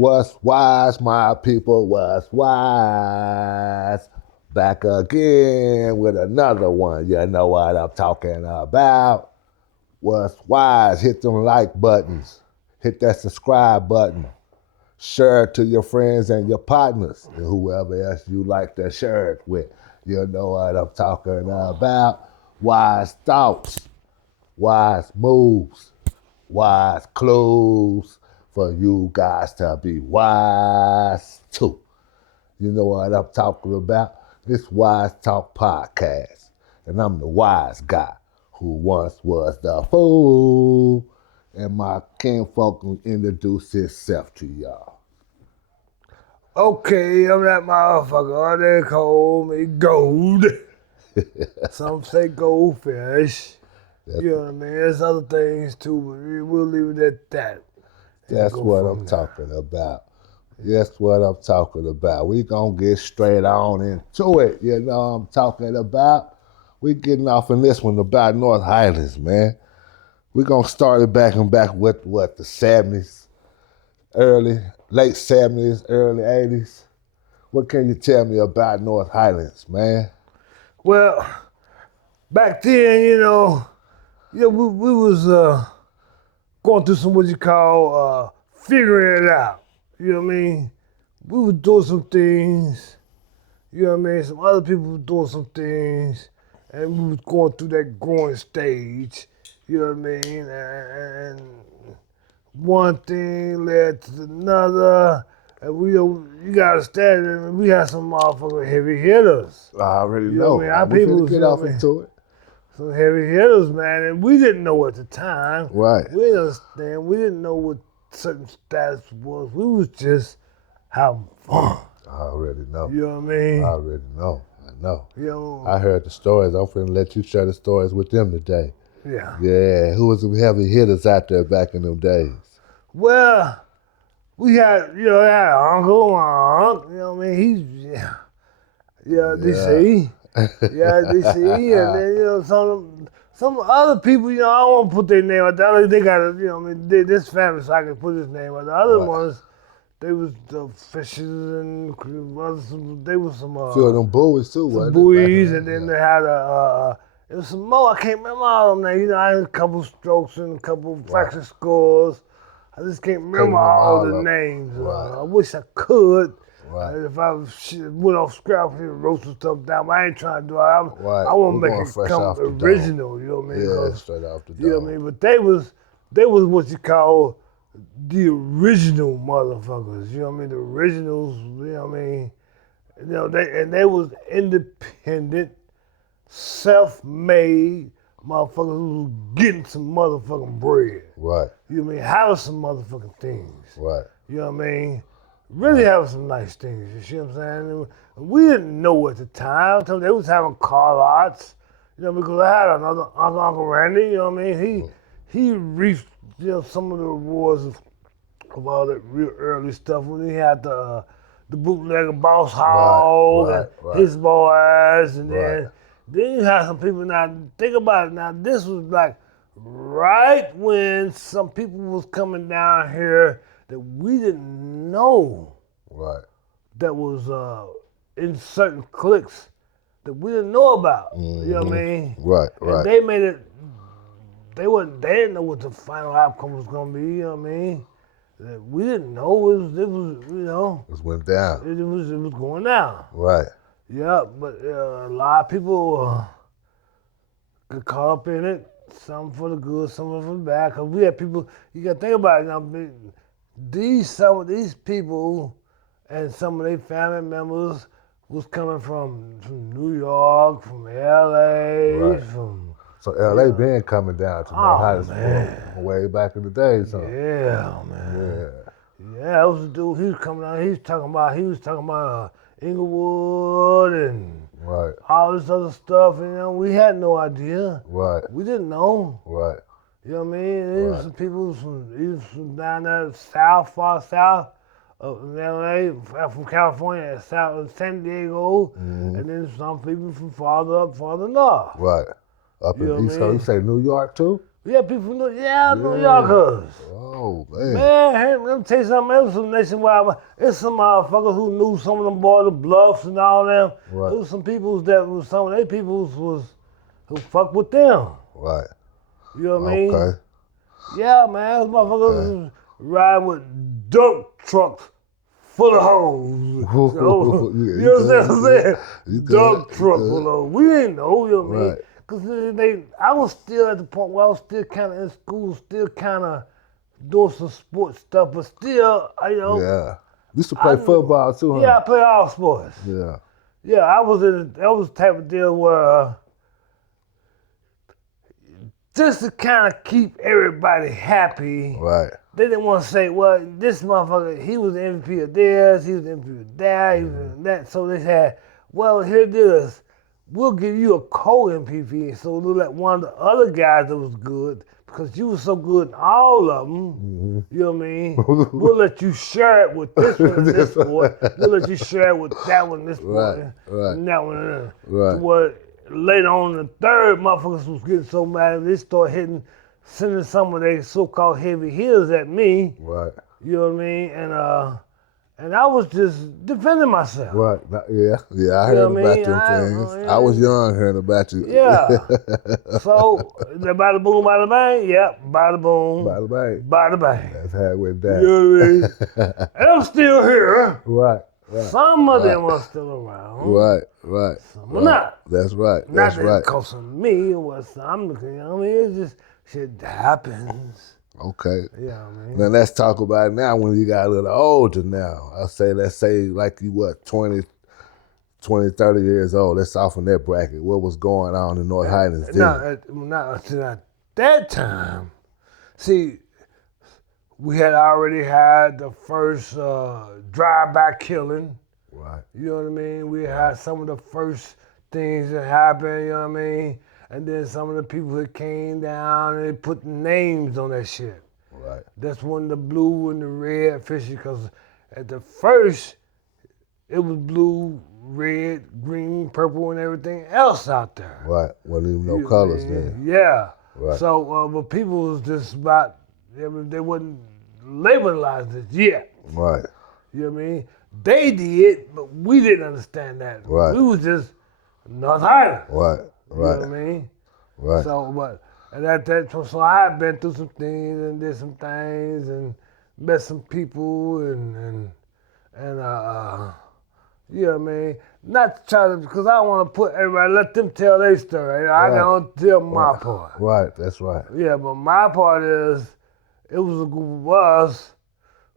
What's wise, my people? What's wise? Back again with another one. You know what I'm talking about. What's wise? Hit them like buttons. Hit that subscribe button. Share it to your friends and your partners and whoever else you like to share it with. You know what I'm talking about. Wise thoughts, wise moves, wise clues for you guys to be wise too. You know what I'm talking about? This Wise Talk podcast. And I'm the wise guy who once was the fool. And my kinfolk will introduce himself to y'all. Okay, I'm that motherfucker. They call me Gold. Some say goldfish. You know what I mean? There's other things too, but we'll leave it at that. That's what I'm talking about. That's what I'm talking about. We gonna get straight on into it. You know what I'm talking about? We getting off in this one about North Highlands, man. We gonna start it back with what, the 70s, late 70s, early 80s. What can you tell me about North Highlands, man? Well, back then, we was going through some what you call figuring it out. You know what I mean? We were doing some things. You know what I mean? Some other people were doing some things, and we was going through that growing stage. You know what I mean? And one thing led to another. And you gotta understand that we had some motherfucking heavy hitters. I already You know. what I mean? Our We people finna get off into it. Some heavy hitters, man, and we didn't know at the time. Right. We didn't understand. We didn't know what certain status was. We was just having fun. I already know. You know what I mean? I already know. I know. You know, I heard the stories. I'm finna let you share the stories with them today. yeah. Yeah. Who was the heavy hitters out there back in them days? Well, we had, had an uncle, my aunt, you know what I mean? DC. Yeah, DC. And then, some other people, I don't want to put their name out there. They got, this family, so I can put his name out. The other ones, they was the fishes and they was some... Few of them buoys too, some buoys, and then they had it was some more. I can't remember all of them now. I had a couple strokes and a couple fracture scores. I just can't remember all the names. I wish I could. Right. If I went off scrap and wrote some stuff down, but I ain't trying to do it. I want to make it come original, you know what I mean? Yeah, straight off the dome. You know what I mean? But they was what you call the original motherfuckers, you know what I mean? The originals, you know what I mean? They was independent, self-made motherfuckers who was getting some motherfucking bread. Right. You know what I mean? Having some motherfucking things. Right. You know what I mean? Really having some nice things, you see what I'm saying? We didn't know at the time. They was having car lots, because I had another Uncle Randy, you know what I mean? He reached, some of the rewards of all that real early stuff when he had the bootlegger Boss Hog and his boys, and then you have some people. Now think about it. Now this was like right when some people was coming down here that we didn't know. Right. That was in certain cliques that we didn't know about. Mm-hmm. You know what I mean? Right. And they made it. They didn't know what the final outcome was gonna be. You know what I mean? We didn't know. It was went down. It was going down. Right. Yeah, but a lot of people got caught up in it. Some for the good, some for the bad. Cause we had people. You got to think about it now. Some of these people and some of their family members was coming from New York, from LA, from. So LA been coming down to North Highlands way back in the days, huh? Yeah, man. Yeah, that was a dude. He was coming out. He was talking about Inglewood and all this other stuff. We had no idea. Right. We didn't know. Right. You know what I mean? There was some people from down there south, far south of LA, from California, south San Diego, and then some people from farther up, farther north. Right. Up in the East Coast. You say New York too? We had people from New Yorkers. Oh, man. Man, hey, let me tell you something else from Nationwide. It's some motherfuckers who knew some of them boys, the Bluffs and all them. Right. There was some people that was some of their people who fucked with them. Right. You know what I mean? Okay. Yeah, man, those motherfuckers was riding with dump trucks full of hoes. So, Yeah, you understand what I'm saying? You Dump good. truck full of hoes. We didn't know, you know what I mean? Right. Because I was still at the point where I was still kind of in school, still kind of doing some sports stuff, but still, you know. Yeah. Used to play football too, huh? Yeah, I play all sports. Yeah. Yeah, that was the type of deal where just to kind of keep everybody happy. Right. They didn't want to say, well, this motherfucker, he was the MVP of this, he was the MVP of that, he was in that. So they said, well, here it is. We'll give you a co-MVP. So we'll let one of the other guys that was good, because you were so good in all of them, you know what I mean? We'll let you share it with this one in this sport. We'll let you share it with that one in this sport. Right. And that one in there. Right. To where later on, the third motherfuckers was getting so mad, they started sending some of their so-called heavy hitters at me. Right. You know what I mean? And I was just defending myself. Right. Yeah, I heard about them things. I was young hearing about you. Yeah. So, bada boom, bada bang, yep, bada boom. Bada bang. Bada bang. That's how it went down. You know what I mean? And I'm still here. Right. Some of them are still around. Right. Some are not. That's right. Not That's that right. it costs me or what I'm looking at. I mean, it's just shit happens. Okay. Yeah, I mean. Now let's talk about it now when you got a little older now. Let's say like you 20, 30 years old. Let's off in that bracket. What was going on in North Highlands then? Not that time. See, we had already had the first drive-by killing. Right. You know what I mean? We had some of the first things that happened, you know what I mean? And then some of the people that came down and they put names on that shit. Right. That's when the blue and the red fishy, because at the first, it was blue, red, green, purple, and everything else out there. Right. Wasn't even no colors then. Yeah. Right. So, but people was just about, they wasn't labelized it yet. Right. You know what I mean? They did, but we didn't understand that. Right. We was just North Highlands. Right. You know what I mean? Right. So, so I had been through some things and did some things and met some people and you know what I mean? Not to try to, because I don't want to put everybody, let them tell their story. I don't tell my part. Right. That's right. Yeah, but my part is, it was a group of us.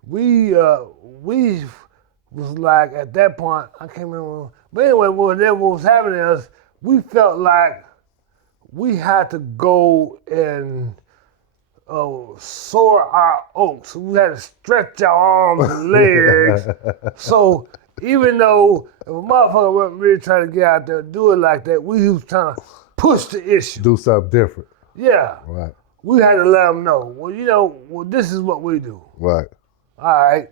We was like, at that point, I can't remember. But anyway, what was happening is, we felt like we had to go and soar our oats. We had to stretch our arms and legs. So even though if a motherfucker wasn't really trying to get out there and do it like that, we was trying to push the issue. Do something different. Yeah. Right. We had to let them know, well, this is what we do. Right. All right.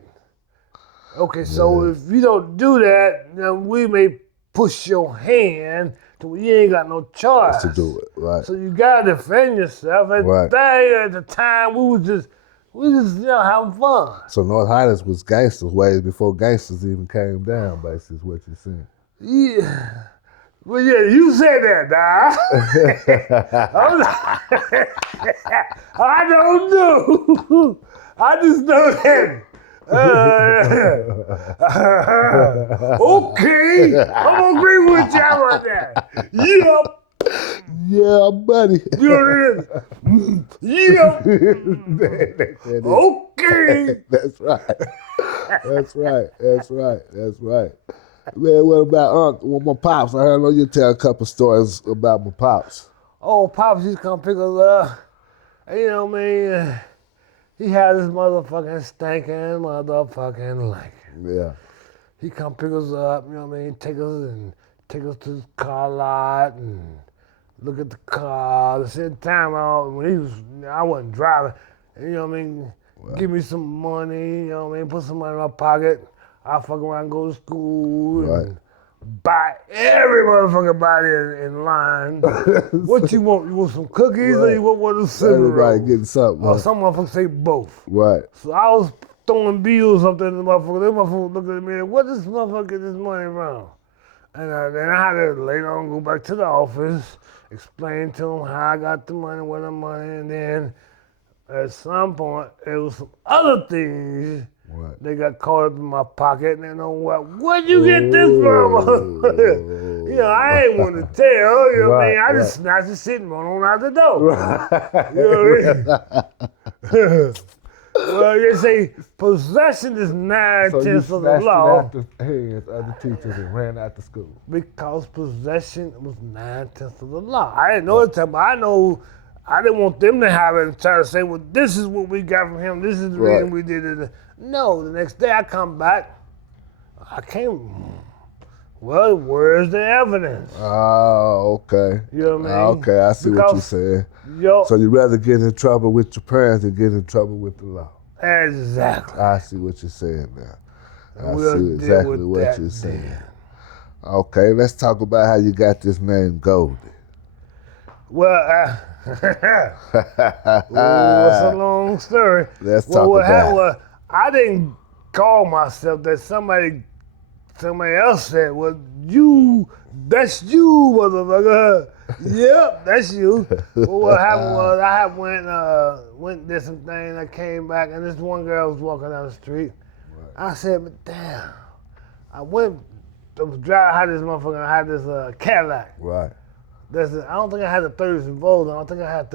Okay, so if you don't do that, then we may push your hand to where you ain't got no choice To do it. Right. So you gotta defend yourself. At the time, we was just having fun. So North Highlands was gangsters ways before gangsters even came down, basically, is what you're saying. Yeah. Well, yeah, you said that, I don't know. I just know that. Okay, I'm agree with you about that. Yep. Yeah, buddy. You know what it is? Yep. Okay. That's right. That's right. Man, what about my pops? I know you tell a couple stories about my pops. Oh, Pops used to come pick us up. And you know what I mean? He had this motherfucking stinking motherfucking Lincoln. Yeah. He come pick us up, you know what I mean? Take us to the car lot and look at the car. At the time when I wasn't driving, you know what I mean? Wow. Give me some money, you know what I mean? Put some money in my pocket. I fuck around and go to school and by every motherfucking body in line. What you want? You want some cookies or you want one of the cinnamon Everybody rolls? getting something. Or Huh? some motherfuckers say both. Right. So I was throwing bills up there to the motherfucker. Them motherfuckers looking at me, what this motherfucker get this money from? And then I had to later on go back to the office, explain to them how I got the money, where the money, and then at some point, it was some other things. Right. They got caught up in my pocket, and they know where'd you get this from? You know, I ain't want to tell, you know what I mean? I just snatched the shit and run on out the door. Right. You know what I mean? Well, they say possession is 9/10 of the law. Out the hands of the teachers and ran out the school. Because possession was 9/10 of the law. I didn't know it, but I know I didn't want them to have it and try to say, well, this is what we got from him. This is the reason we did it. No, the next day I come back, I came. Well, where's the evidence? Oh, okay. You know what I mean? Okay, I see what you're saying. So you'd rather get in trouble with your parents than get in trouble with the law. Exactly. I see what you're saying now. I We'll see exactly deal with what that you're saying. then. Okay, let's talk about how you got this name Goldie. Well, it's a long story. Let's talk what about happened was, I didn't call myself that. Somebody else said, well, that's you, motherfucker. Yep, that's you. Well, what happened was I had went did some things. I came back, and this one girl was walking down the street. I said, but damn. I was driving, I had this motherfucker, I had this Cadillac. Right. I don't think I had the 30s and Volts. I don't think I had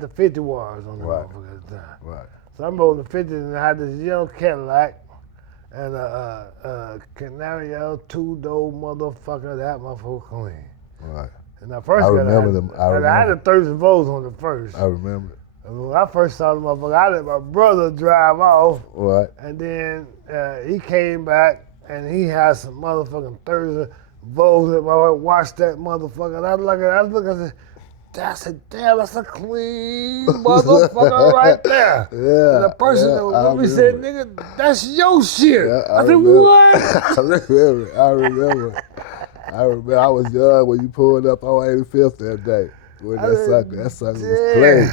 the 50 wires on the motherfucker at the time. Right. So I'm rolling the 50s, and I had this yellow Cadillac and a Canario 2-door motherfucker. That motherfucker clean. Right. And I first I remember them. I had the 30s and Volts on the first. I remember. And when I first saw the motherfucker, I let my brother drive off. Right. And then he came back, and he had some motherfucking 30s and Volts. And I watched that motherfucker. And I look and I said, damn, that's a clean motherfucker right there. Yeah. And the person that was with me said, nigga, that's your shit. Yeah, I said, what? I remember. I was young when you pulled up on 85th that day. When that sucker was clean.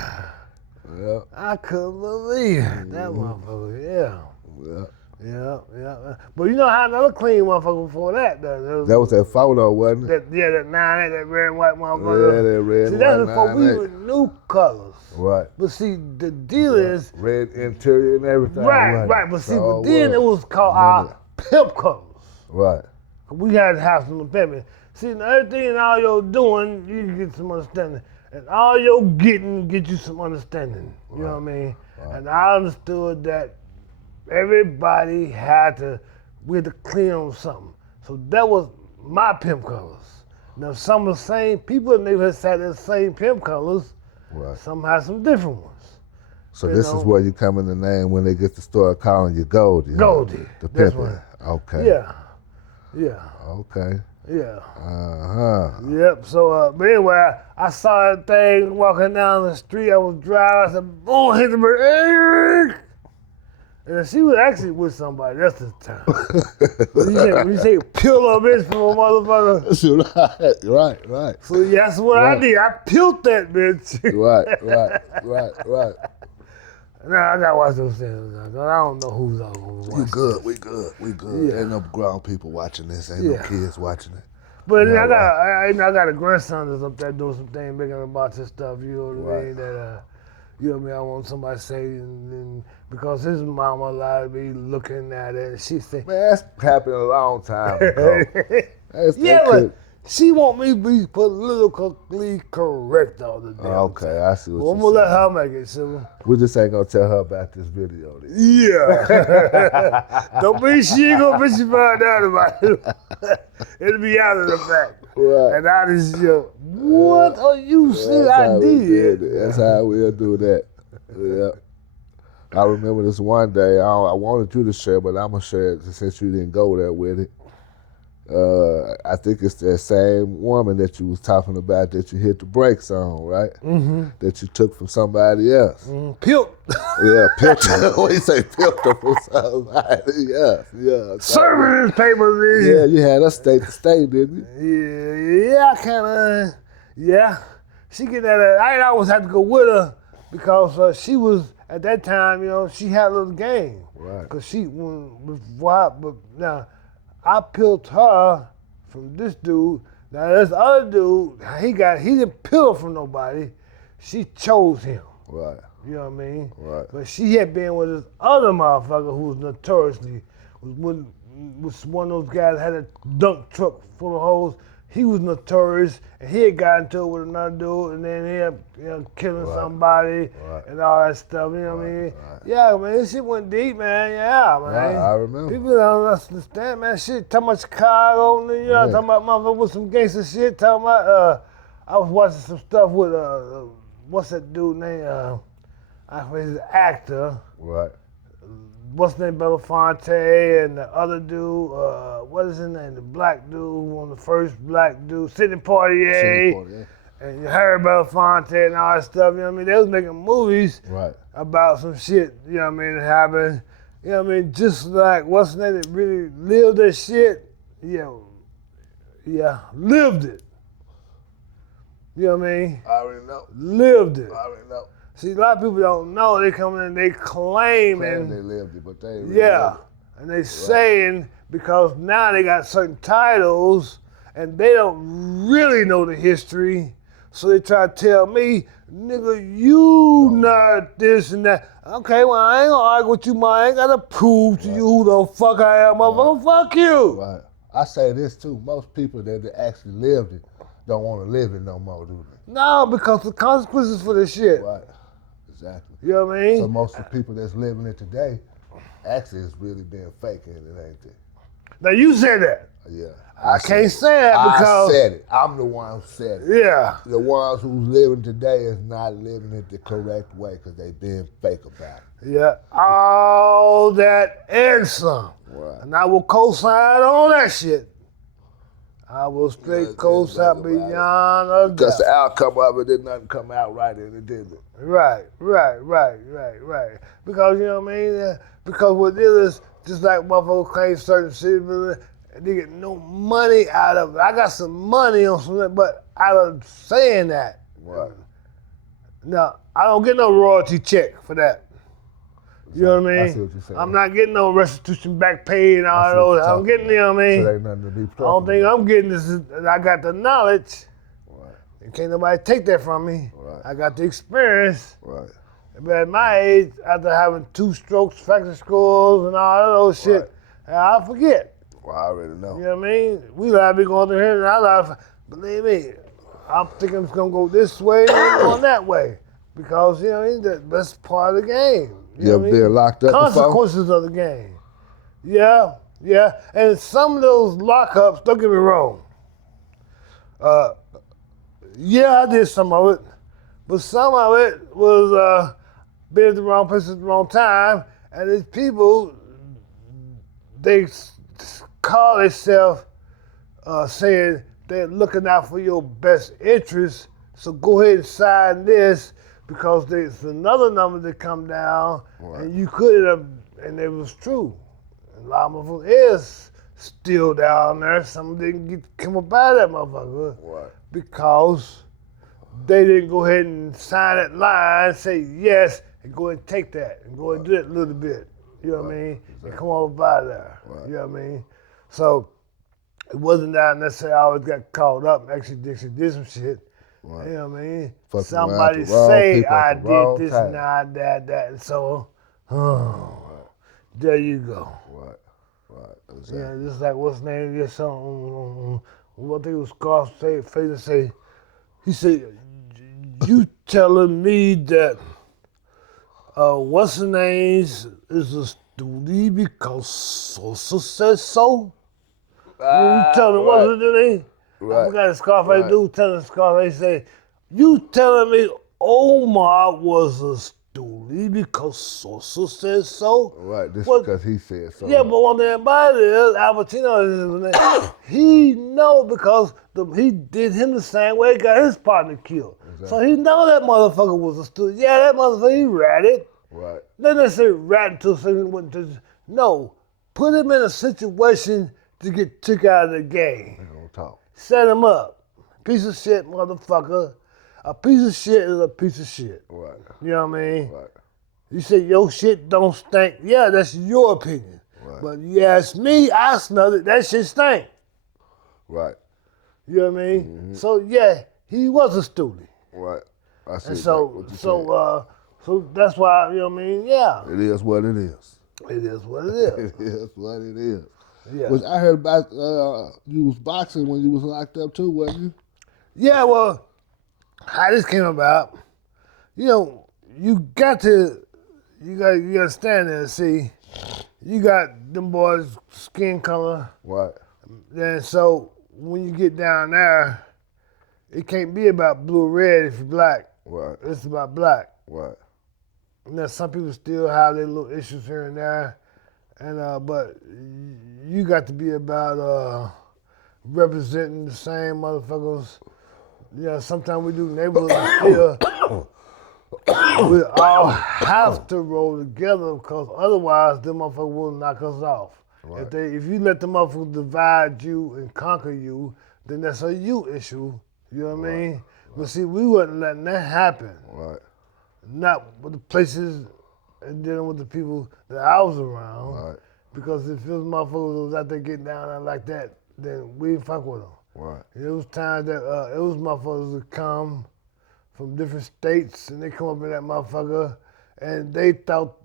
Yeah. I couldn't believe it. That motherfucker, yeah. Yeah. But you know how another clean motherfucker before that, though? That was that photo, wasn't it? That 9/8, that red and white motherfucker. Yeah, that red See, and that's white before we 9/8. were new colors. Right. But see, the deal is... Red interior and everything. Right. But see, but then it was called our pimp colors. Right. We had to have some pimping. See, everything and all you're doing, you can get some understanding. And all you're getting, get you some understanding. You know what I mean? Right. And I understood that everybody we had to clean on something. So that was my pimp colors. Now, some of the same people in the neighborhood had the same pimp colors. Right. Some had some different ones. So this is where you come in the name when they get to start calling you Goldie. Goldie. The pimpin'. Okay. Yeah. Okay. Yeah. Yep. So, but anyway, I saw that thing walking down the street. I was driving. I said, "Oh, hit the bird!" And she was actually with somebody. That's the time. when you say "pill a bitch from a motherfucker," right. So that's what I did. I peeled that bitch. Right. Now I gotta watch those things. I don't know who's on. We good. Yeah. Ain't no grown people watching this. Ain't no kids watching it. But I got a grandson that's up there doing some things, making about this stuff. You know what I mean? That you know what I mean? I want somebody to say, and because his mama allowed to be looking at it, and she said, "Man, that's happened a long time ago." but she want me to be politically correct all the time. Okay, I see what you're saying. I'm gonna let her make it, so. We just ain't gonna tell her about this video. Then. Yeah. Don't be she ain't gonna be she find out about it. It'll be out of the fact. Right. And I just what are you saying I did? That's how we'll do that. Yeah. I remember this one day, I wanted you to share, but I'm gonna share it since you didn't go there with it. I think it's that same woman that you was talking about that you hit the brakes on, right? Mm-hmm. That you took from somebody else. Pilt. Yeah, picked her. What you say, picked her from somebody else. Yeah. Serving his papers. Yeah, you had us state to state, didn't you? Yeah, I kind of, yeah. She get that, I always had to go with her because she was, at that time, she had a little game. Right. Because but now, I peeled her from this dude. Now this other dude, he didn't peel her from nobody. She chose him. Right. You know what I mean? Right. But she had been with this other motherfucker who was notoriously, was one of those guys that had a dump truck full of hoes. He was notorious, and he had gotten into it with another dude, and then he had, killing somebody and all that stuff. You know what I mean? Right. Yeah, man, this shit went deep, man. Yeah, man. I remember. People don't understand, man. Shit, talking about Chicago, New York, talking about motherfuckers with some gangster shit. Talking about, I was watching some stuff with what's that dude name? I forget his actor. Right. What's his name? Belafonte and the other dude. What is his name? The black dude, one of the first black dudes, Sidney Poitier. And Harry Belafonte and all that stuff. You know what I mean? They was making movies about some shit. You know what I mean? That happened. You know what I mean? Just like what's his name that really lived that shit. Yeah, lived it. You know what I mean? I already know. Lived it. I already know. See, a lot of people don't know. They come in and they claim and they lived it, but they really lived it. And they saying because now they got certain titles and they don't really know the history, so they try to tell me, nigga, you not this and that. Okay, well I ain't gonna argue with you, man. I ain't gotta prove to you who the fuck I am, motherfucker. Fuck you. Right. I say this too. Most people that actually lived it don't want to live it no more, do they? No, because the consequences for this shit. Right. Exactly. You know what I mean? So most of the people that's living it today actually is really being faking it, ain't they? Now you said that. Yeah. I can't say that because I said it. I'm the one who said it. Yeah. The ones who's living today is not living it the correct way because they being fake about it. Yeah. All that and some. Right. And I will co-sign on that shit. I will straight co-sign beyond a doubt. Because the outcome of it did nothing come out right in it, did it? Right. Because, you know what I mean? Because what it is, just like motherfuckers claim certain cities, they get no money out of it. I got some money on something, but out of saying that. Right. No, I don't get no royalty check for that. You know what I mean? I see what you're saying. I'm not getting no restitution back paid and all those. I'm getting, you know what I mean? So ain't nothing to be I don't think I'm getting this. I got the knowledge. Right. And can't nobody take that from me. Right. I got the experience. Right. But at my age, after having 2 strokes, fracture skulls, and all of those shit, I forget. Well, I already know. You know what I mean? We gotta be going through here, and I gotta, believe me, I'm thinking it's gonna go this way and it's going that way. Because, you know what I mean? That's part of the game. You ever been locked up Consequences before? of the game. Yeah. And some of those lockups, don't get me wrong. I did some of it. But some of it was being at the wrong place at the wrong time. And these people, they call themselves saying they're looking out for your best interest. So go ahead and sign this because there's another number that come down and you could have, and it was true. A lot of them is still down there. Some didn't come up out of that motherfucker because they didn't go ahead and sign that line, say yes, and go ahead and take that and go ahead and do it a little bit. You know what I mean? And come on up out of there. You know what I mean? So it wasn't that necessarily I always got caught up and actually did some shit. You know what I mean? Somebody say I did this and I did that, and so, there you go. Right. Exactly. Yeah, just like what's his name? Yes, what they was Scarface say. He said, "You telling me that what's his name is a stoolie because Sosa says so?" You telling me what's his name? I forgot the Scarface dude telling Scarface, say, "You telling me Omar was a stoolie leave because so said so. Right, this Well, because he said so. Yeah, but one thing about it is, Albertino, he know because he did him the same way, got his partner killed. Exactly. So he know that motherfucker was a student. Yeah, that motherfucker, he ratted. Right. Not necessarily ratted to something went to. No, put him in a situation to get took out of the game. He don't talk. Set him up. Piece of shit, motherfucker. A piece of shit is a piece of shit. Right. You know what I mean? Right. You say your shit don't stink. Yeah, that's your opinion. Right. But you ask me, I smell it. That shit stink. Right. You know what I mean? So yeah, he was a student. Right. I see. And so that's why, you know what I mean? Yeah. It is what it is. It is what it is. It is what it is. Yeah. Which I heard about you was boxing when you was locked up too, wasn't you? Yeah, well, how this came about, you know, you got to stand there and see, you got them boys' skin color. Right. And so when you get down there, it can't be about blue or red if you're black. Right. It's about black. Right. Now some people still have their little issues here and there, and but you got to be about representing the same motherfuckers. You know, sometimes we do neighborhoods still. We all have to roll together because otherwise them motherfuckers will knock us off. Right. If you let them motherfuckers divide you and conquer you, then that's a you issue. You know what I mean? But see, we wasn't letting that happen. Right. Not with the places and dealing with the people that I was around. Right. Because if those motherfuckers was out there getting down there like that, then we didn't fuck with them. Right. It was times that it was motherfuckers that come from different states and they come up in that motherfucker and they thought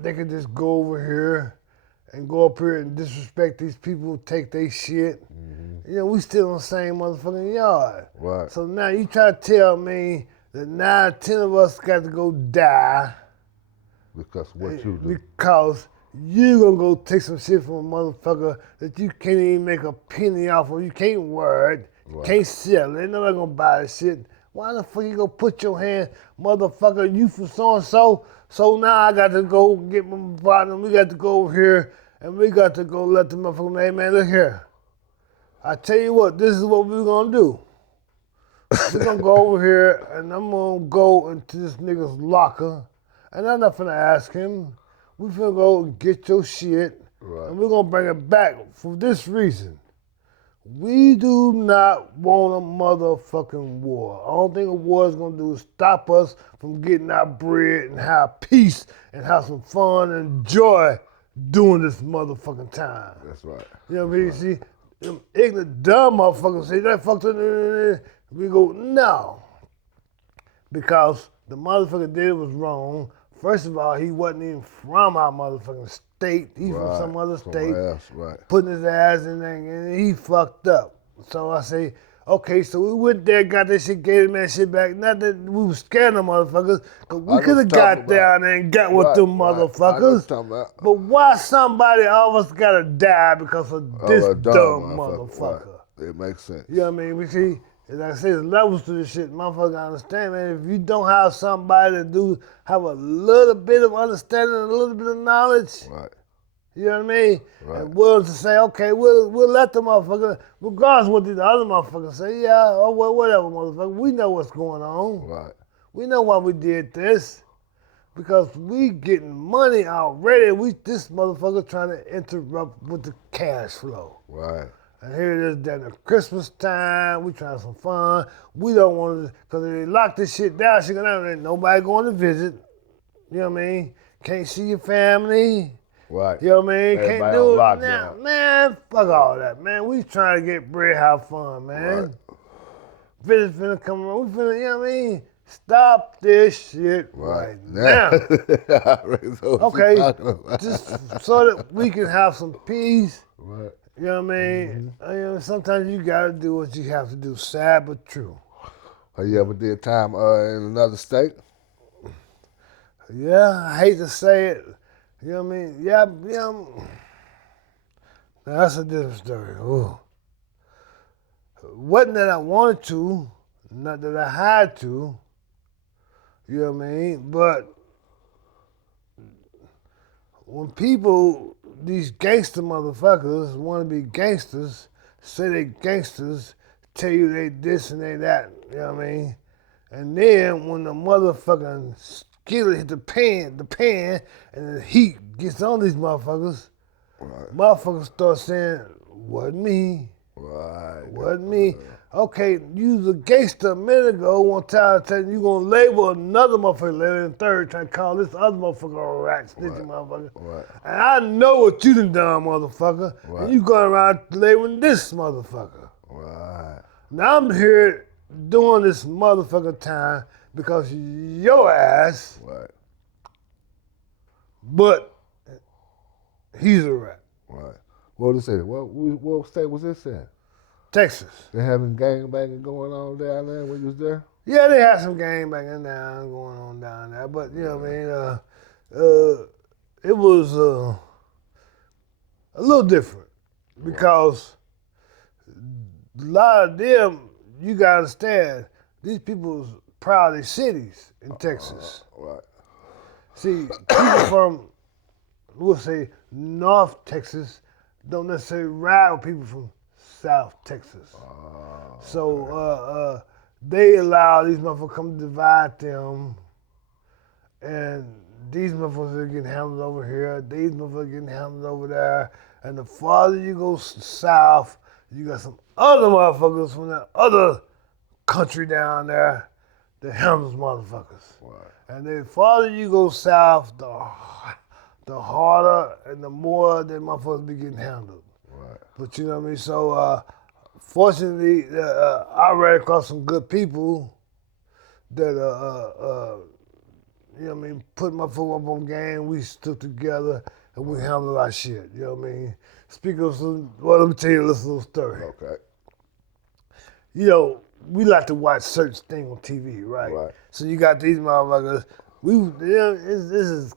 they could just go over here and go up here and disrespect these people, take their shit. Mm-hmm. You know, we still in the same motherfucking yard. Right. So now you try to tell me that 9, 10 of us got to go die. Because what you do. Because you gonna go take some shit from a motherfucker that you can't even make a penny off of. You can't wear it, can't sell it. Ain't nobody gonna buy that shit. Why the fuck you gonna put your hand, motherfucker, you for so-and-so? So now I got to go get my partner. We got to go over here and we got to go let the motherfucker know, hey man, look here. I tell you what, this is what we're gonna do. We're gonna go over here and I'm gonna go into this nigga's locker and I'm not finna ask him. We finna go get your shit and we're gonna bring it back for this reason. We do not want a motherfucking war. The only thing a war is gonna do is stop us from getting our bread and have peace and have some fun and joy doing this motherfucking time. That's right. You know what I mean? See, them ignorant, dumb motherfuckers say that fucked up. We go, no. Because the motherfucker did was wrong. First of all, he wasn't even from our motherfucking state. He from some other state. Else, right. Putting his ass in there and he fucked up. So I say, okay, so we went there, got that shit, gave him that shit back. Not that we was scared of motherfuckers, because we could have got down there and got with them motherfuckers. But why somebody all of us gotta die because of this dumb motherfucker? Right. It makes sense. You know what I mean? We see, like I say, there's levels to this shit. Motherfucker gotta understand, man. If you don't have somebody that have a little bit of understanding, a little bit of knowledge, right. You know what I mean? Right. And willing to say, okay, we'll let the motherfucker, regardless of what the other motherfuckers say, yeah, or whatever, motherfucker. We know what's going on. Right. We know why we did this. Because we getting money already. This motherfucker trying to interrupt with the cash flow. Right. And here it is down at Christmas time. We trying some fun. We don't want to, because if they lock this shit down, ain't nobody going to visit. You know what I mean? Can't see your family. Right. You know what I mean? Everybody Can't do it on now. lockdown. Man, fuck all that, man. We trying to get bread, have fun, man. Right. Visitors finna come around. We finna, you know what I mean? Stop this shit right now. Okay, just so that we can have some peace. Right. You know what I mean? You know, sometimes you gotta do what you have to do. Sad but true. Have you ever did time in another state? Yeah, I hate to say it. You know what I mean? Yeah. Now that's a different story. Ooh. Wasn't that I wanted to, not that I had to. You know what I mean? But when people, these gangster motherfuckers want to be gangsters, say they gangsters, tell you they this and they that, you know what I mean? And then when the motherfucking skillet hit the pan, and the heat gets on these motherfuckers, motherfuckers start saying, wasn't me. Right. Wasn't me. Okay, you was a gangster a minute ago, one time telling you gonna label another motherfucker later and third, trying to call this other motherfucker a rat, snitching motherfucker. Right. And I know what you done done, motherfucker. Right. And you going around labeling this motherfucker. Right. Now I'm here doing this motherfucker time because your ass, Right. but he's a rat. Right. What did it say? What state was this in? Texas. They having gangbanging going on down there when you was there? Yeah, they had some game banging down going on down there, but you know what I mean. It was a little different because a lot of them, you gotta understand, these people's proud of their cities in Texas. Right. See, people from, we'll say, North Texas don't necessarily ride with people from South Texas. So they allow these motherfuckers come divide them, and these motherfuckers are getting handled over here, these motherfuckers getting handled over there, and the farther you go south, you got some other motherfuckers from that other country down there that handles motherfuckers. Right. And the farther you go south, the harder and the more that motherfuckers be getting handled. Right. But you know what I mean? So fortunately, I ran across some good people that, you know what I mean, put my foot up on game. We stood together and we handled our shit. You know what I mean? Speaking of some, well, let me tell you a little story. Okay. You know, we like to watch certain things on TV, right? Right. So you got these motherfuckers. This is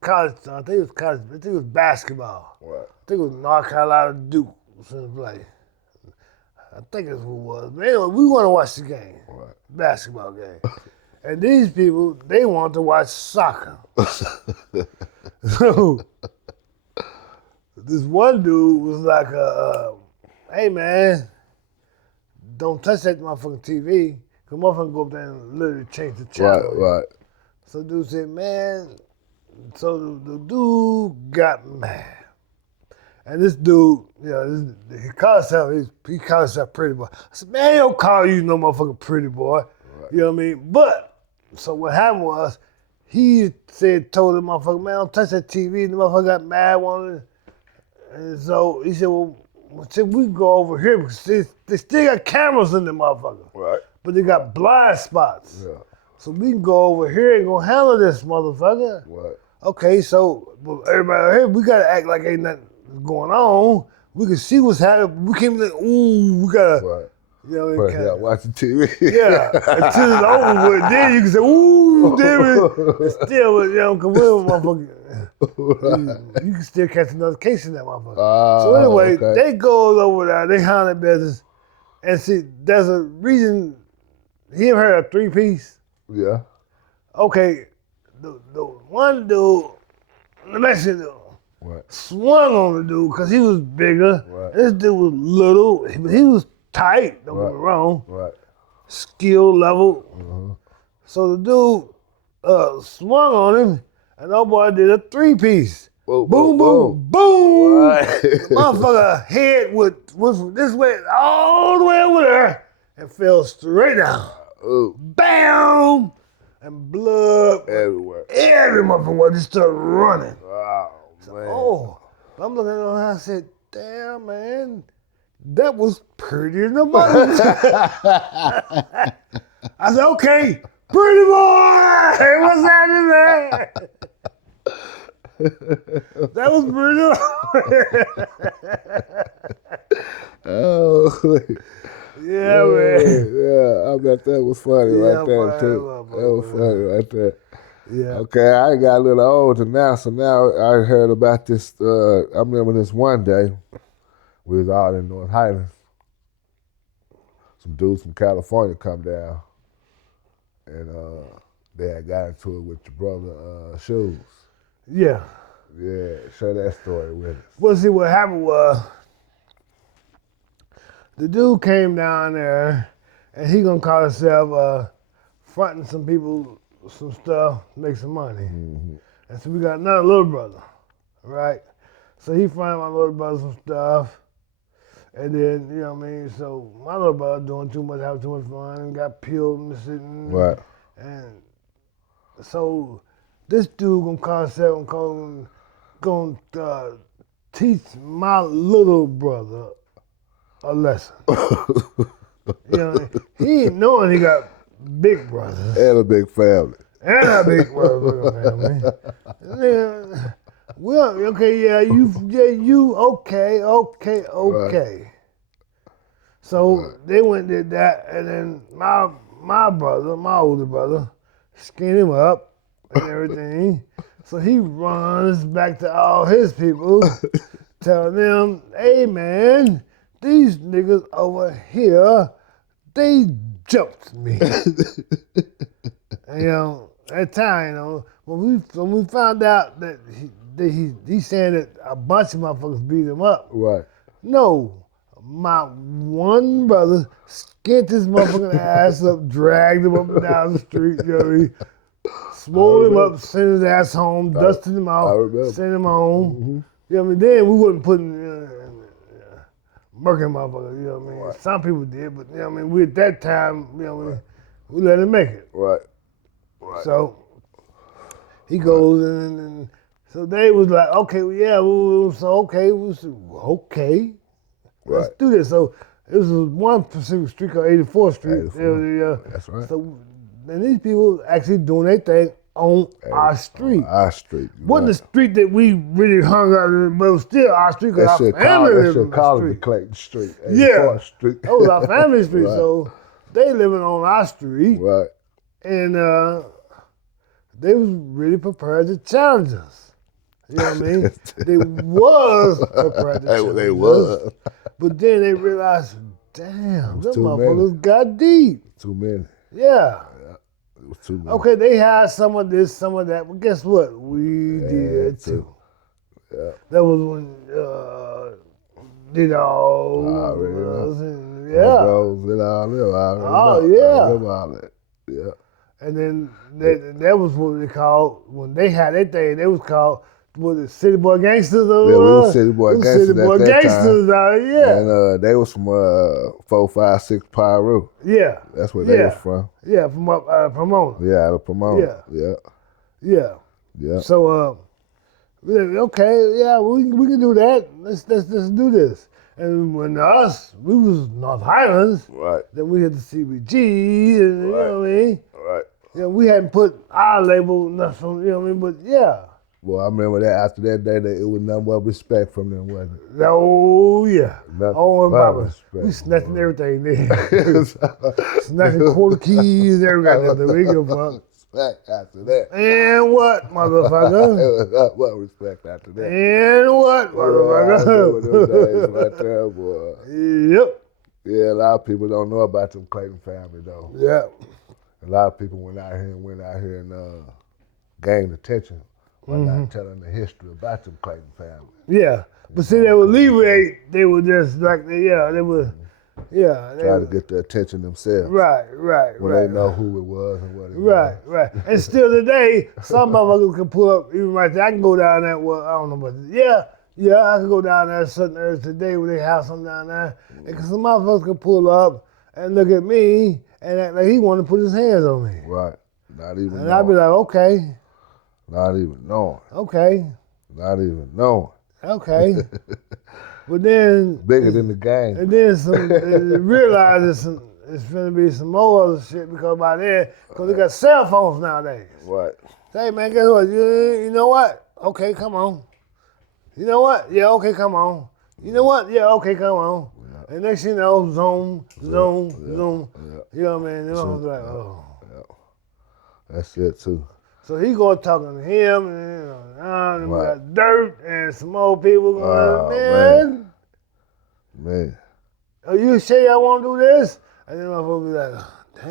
college. I think it was college. I think it was basketball. Right. I think it was North Carolina Duke play. I think that's who it was. But anyway, we want to watch the game, Right. basketball game. And these people, they want to watch soccer. So this one dude was like, hey man, don't touch that motherfucking TV. Cause motherfucker go up there and literally change the channel. Right. Right. So dude said, man, so the dude got mad. And this dude, you know, he called himself pretty boy. I said, man, he don't call you no motherfucking pretty boy. Right. You know what I mean? But, so what happened was, he told the motherfucker, man, don't touch that TV. And the motherfucker got mad on it. And so he said, well, we can go over here because they still got cameras in the motherfucker. Right. But they got blind spots. Yeah. So we can go over here and go handle this motherfucker. Right. Okay, so everybody over here, we gotta act like ain't nothing going on. We can see what's happening. We can't be like, ooh, we gotta, Right. you know what I mean? Yeah, watching TV. Yeah, until it's over with. Then you can say, ooh, damn it. And still, you know, because we're motherfucker, you can still catch another case in that motherfucker. So anyway, they go over there, they handle business, and see, there's a reason. He ever heard of 3-piece? Yeah. Okay, the one dude, the Mexican dude, Right. swung on the dude because he was bigger. Right. This dude was little, but he was tight, don't get me wrong. Right. Skill level. Mm-hmm. So the dude swung on him, and that boy did a 3-piece. Boom, boom, boom, boom. Right. The motherfucker head went this way all the way over there and fell straight down. Ooh. Bam! And blood Everywhere. every motherfucker just started running. Oh, man. Oh, I'm looking at him and I said, damn, man, that was pretty in the mother. I said, okay, pretty boy, what's happening, man? That was pretty. Oh, yeah, man. Yeah, I bet that was funny right there, man, too. That was funny right there. Yeah. Okay, I got a little older now, so now I heard about this. I remember this one day, we was out in North Highlands. Some dudes from California come down, and they had got into it with your brother Shoes. Yeah. Yeah, share that story with us. Well, see, what happened was the dude came down there, and he gonna call himself fronting some people some stuff, make some money. Mm-hmm. And so we got another little brother, right? So he fronted my little brother some stuff, and then you know what I mean. So my little brother doing too much, having too much fun, and got peeled and sitting. Right. And so this dude gonna call himself gonna teach my little brother a lesson. You know, he ain't knowing he got big brothers And a big family. and a big brother family. Then, well, okay, you, okay. So they went and did that, and then my brother, my older brother, skinned him up and everything. So he runs back to all his people, telling them, "Hey man, these niggas over here, they jumped me." And, you know, at the time, you know, when we found out that he's saying that a bunch of motherfuckers beat him up. Right. No, my one brother skinned his motherfucking ass up, dragged him up and down the street, you know what I mean? Swole him up, sent his ass home, dusted him out, sent him home. Mm-hmm. You know what I mean? Then we wasn't putting murking motherfuckers, you know what I mean? Right. Some people did, but you know what I mean? We at that time, you know what I mean? We let him make it. Right. Right. So he goes and so they was like, okay, well, yeah, okay, let's Right. do this. So it was one specific street called 84th Street. 84. That's right. So and these people actually doing their thing on our street. Our street. Wasn't the street that we really hung out in, but it was still our street because our family lived on the street. Clayton Street. 84th Yeah, Street. that was our family street. Right. So they living on our street, Right. and they was really prepared to challenge us. You know what I mean? They was prepared to challenge They us. was. But then they realized, damn, them too motherfuckers got deep. Too many. Yeah. It was too many. Okay, they had some of this, some of that, but guess what? We did too. Yeah. That was when did all already know. us and Bros and all them. Oh, yeah. All that. Yeah. And then that was what they called, when they had their thing, they was called, was it City Boy Gangsters? Yeah, we was City Boy Gangsters City Boy at that Gangsters time. out here. And they was from 456 Pyro. Yeah. That's where they was from. Yeah, from up Pomona. Yeah, out of Pomona. Yeah. Yeah. Yeah. Yeah. So we said, okay, yeah, we can do that. Let's do this. And when we was North Highlands, Right. then we had the CBG, and you know what I mean? Right. Yeah, we hadn't put our label, nothing, you know what I mean? But yeah. Well, I remember that after that day, it was nothing but respect from them, wasn't it? Oh, yeah. Nothing Oh, and but Baba. respect. We snatching everything there. Snatching quarter keys, everything. We give a fuck. Respect after that. And what, motherfucker? It was nothing but respect after that. And what, motherfucker? Them days right there, boy. Yep. Yeah, a lot of people don't know about them Clayton family, though. Yeah. A lot of people went out here and gained attention by not telling the history about them Clayton family. Yeah. But see, they would alleviate, they were just like, they would, yeah. Try to get the attention themselves. Right. When they know who it was and what it Right. And still today, some motherfuckers can pull up, even right there, I can go down there, well, I don't know about this. Yeah, I can go down there certain areas today where they have some down there. And some motherfuckers can pull up and look at me and act like he want to put his hands on me. Right. Not even And knowing. I'd be like, okay. Not even knowing. Okay. Not even knowing. Okay. But then Bigger than the game. and then some realize it's gonna be some more other shit because by then, because they got cell phones nowadays. Right. Hey man, guess what? You know what? Okay, come on. You know what? Yeah, okay, come on. You know what? Yeah, okay, come on. Yeah. And next thing you know, zoom. Yeah. You know what I mean? You know, like, oh. Yeah. That's it too. So he going talking to him, and we got Dirt and some old people going, Man. Are you sure y'all want to do this? And then my folks be like,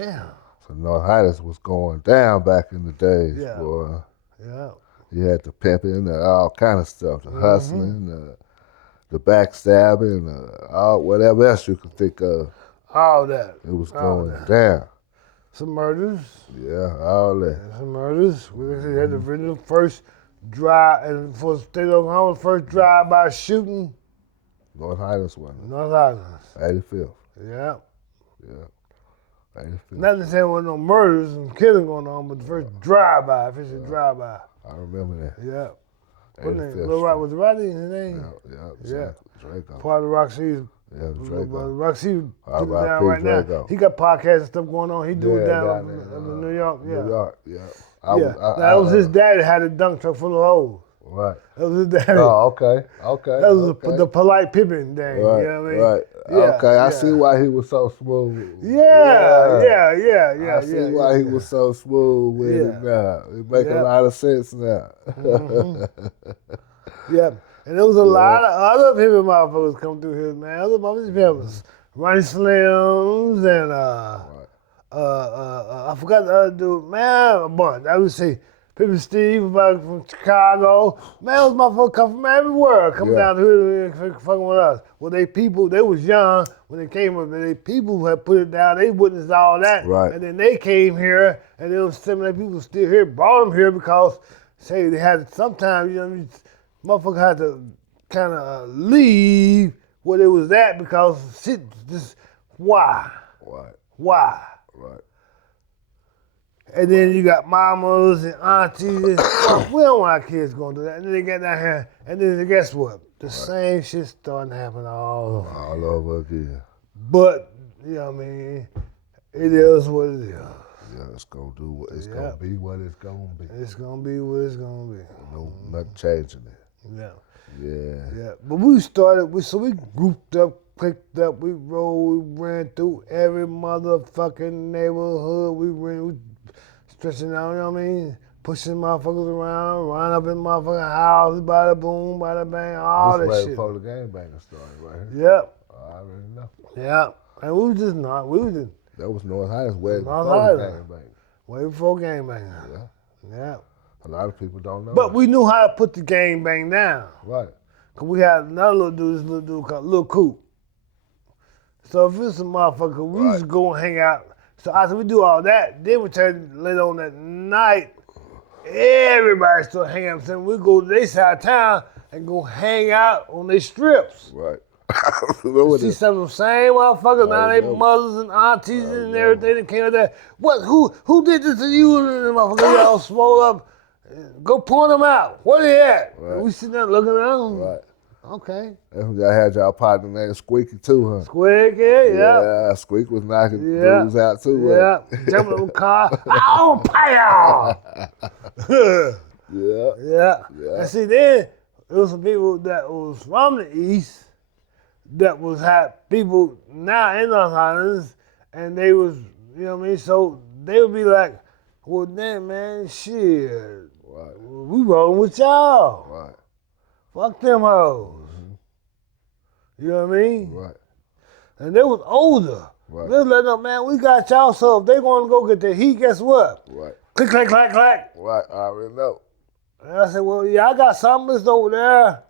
damn. So North Highlands was going down back in the days, Yeah. boy. Yeah. You had the pimping, all kind of stuff, the hustling, the backstabbing, all whatever else you could think of. All that. It was All going that. down. Some murders. Yeah, all that. Some murders. We had the first drive, and for the state of Oklahoma, first drive-by shooting. North Highlands one. North Highlands. 85th. Yeah. Yeah. 85th. Not to say there was no murders and killing going on, but the first drive-by, official drive-by. I remember that. Yeah. What name? 85th Lil Rock was Roddy his name? Yeah. Draco. Part of Roxy's. Yeah, Draco. Roxy took it R.I.P. down right Draco. now. He got podcasts and stuff going on. He do it down there, in New York. Yeah. New York, yeah. That was his daddy had a dunk truck full of hoes. Right. That was his daddy. Oh, okay. That was the polite Pippin thing. Right, You know what I mean? right. Yeah, okay, I see why he was so smooth. Yeah. I see why he was so smooth with it now. It make a lot of sense now. Yeah. And there was a lot of other Pippin motherfuckers come through here, man. Other motherfuckers, Pippins. Ronnie Slims and I forgot the other dude. Man, a bunch. I would say Pippin Steve from Chicago. Man, those motherfuckers come from everywhere. Come down here fucking with us. Well, they people, they was young when they came up. They people who had put it down. They witnessed all that. Right. And then they came here, and there was similar people still here, brought them here because, say, they had sometimes, motherfucker had to kind of leave where they was at because shit, just why? Why? Right. And then you got mamas and aunties. We don't want our kids going to that. And then they get down here, and then guess what? The same shit starting to happen all over. All over again. But, you know what I mean? It is what it is. Yeah, it's gonna do what it's gonna be. What it's gonna be. It's gonna be what it's gonna be. No, nothing changing it. Yeah. Yeah. But we started. We grouped up, clicked up. We rolled. We ran through every motherfucking neighborhood. We stretching out. You know what I mean? Pushing motherfuckers around, running up in motherfucking houses, bada boom, bada bang, all that shit. Before the gangbanging started, right here. Yep. I already know. Yeah. And we was just not. We was just. That was North Highlands way North before Highlands. the gangbanging. Way before gangbanging. Yeah. A lot of people don't know. But we knew how to put the gangbang down. Right. Cause we had another this little dude called Lil Coop. So if it's a motherfucker, we used to go and hang out. So after we do all that, then we turn later on that night, everybody started hanging out. So we go to their side of town and go hang out on their strips. Right. See some of the same motherfuckers, now they mothers and aunties and everything that came out there. What, who did this to you? And the motherfuckers all swole up. Go point them out. Where they at? Right. We sitting there looking at them. Right. Okay. I had y'all partner named Squeaky too, huh? Squeaky, Yeah, Squeak was knocking dudes out too. Yeah, jumping in the car. Oh, pow! Yeah. And see, then there was some people that was from the East that had people now in Los Angeles, and they was, you know what I mean? So they would be like, well, damn, man, shit. Right. We rolling with y'all. Right. Fuck them hoes. You know what I mean? Right. And they was older. Right. They was letting them, man, we got y'all, so if they want to go get the heat, guess what? Right. Click, clack, clack, clack. Right. I already know. And I said, well, yeah, I got something that's over there.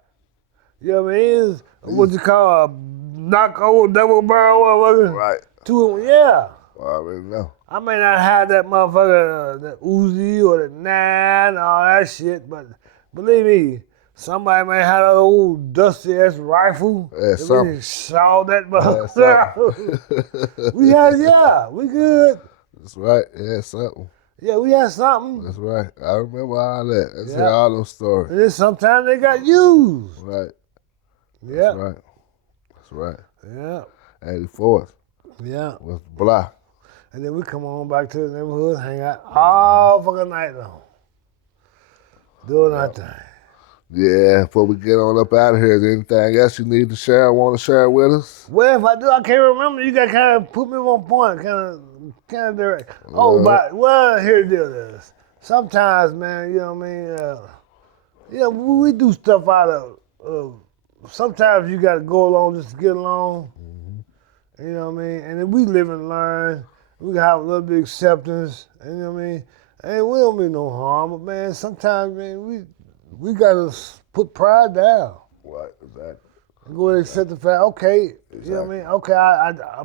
You know what I mean? It's what you call a knock over double barrel motherfucker. Right. Two, yeah. I already know. I may not have that motherfucker, that Uzi or the 9, all that shit, but believe me, somebody may have an old dusty ass rifle. Yeah, something. Saw that motherfucker. We good. That's right. Yeah, something. Yeah, we had something. That's right. I remember all that. That's all those stories. And then sometimes they got used. Right. Yeah. That's right. That's right. Yeah. 84th Yeah. was blah. And then we come on back to the neighborhood, hang out all fucking night long. Doing our thing. Yeah, before we get on up out of here, is there anything else you need to share, want to share with us? Well, if I do, I can't remember. You got to kind of put me on point, kind of direct. Here the deal is. Sometimes, man, you know what I mean? We do stuff out of, sometimes you got to go along just to get along. Mm-hmm. You know what I mean? And then we live and learn. We can have a little bit of acceptance. You know what I mean? Hey, we don't mean no harm, but man, sometimes, man, we gotta put pride down. Right, exactly. Go ahead and accept the fact, okay, you know what I mean? Okay,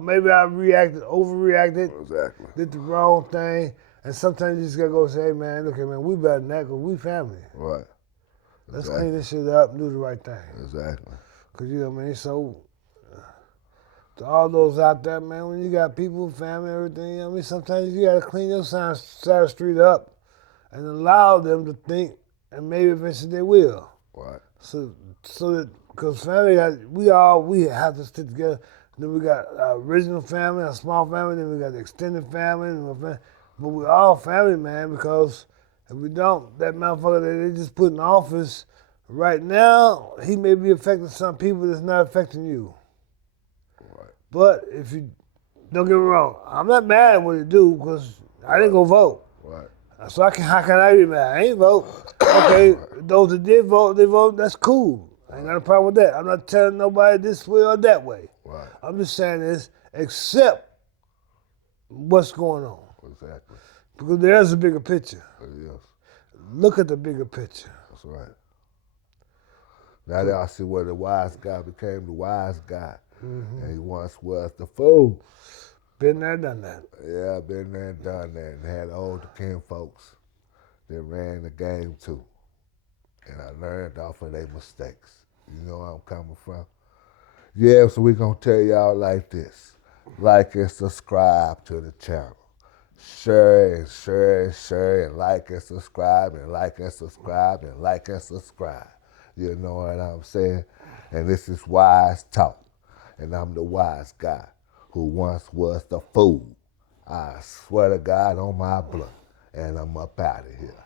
maybe I overreacted, Exactly. did the wrong thing, and sometimes you just gotta go say, hey man, look, man, we better than that because we family. Right. Let's Exactly. clean this shit up and do the right thing. Exactly. Because, you know what I mean? So, to all those out there, man, when you got people, family, everything, you know what I mean? Sometimes you gotta clean your side of the street up and allow them to think, and maybe eventually they will. Right. So that because family, we have to stick together. Then we got our original family, a small family. Then we got the extended family, but we all family, man. Because if we don't, that motherfucker that they just put in office right now, he may be affecting some people that's not affecting you. Right. But if you don't get me wrong, I'm not mad at what he do because I didn't go vote. Right. So how can I be mad? I ain't vote. Okay, those that did vote, they vote. That's cool. I ain't got a problem with that. I'm not telling nobody this way or that way. Right. I'm just saying this, accept what's going on. Exactly. Because there's a bigger picture. Yes. Look at the bigger picture. That's right. Now that I see where the wise guy became the wise guy. Mm-hmm. And he once was the fool. Been there, done that. Yeah, been there and done that. And had older kin folks that ran the game too. And I learned off of their mistakes. You know where I'm coming from? Yeah, so we gonna tell y'all like this. Like and subscribe to the channel. Share and share and share and like and subscribe and like and subscribe and like and subscribe. You know what I'm saying? And this is Wise Talk. And I'm the wise guy who once was the fool. I swear to God on my blood. And I'm up out of here.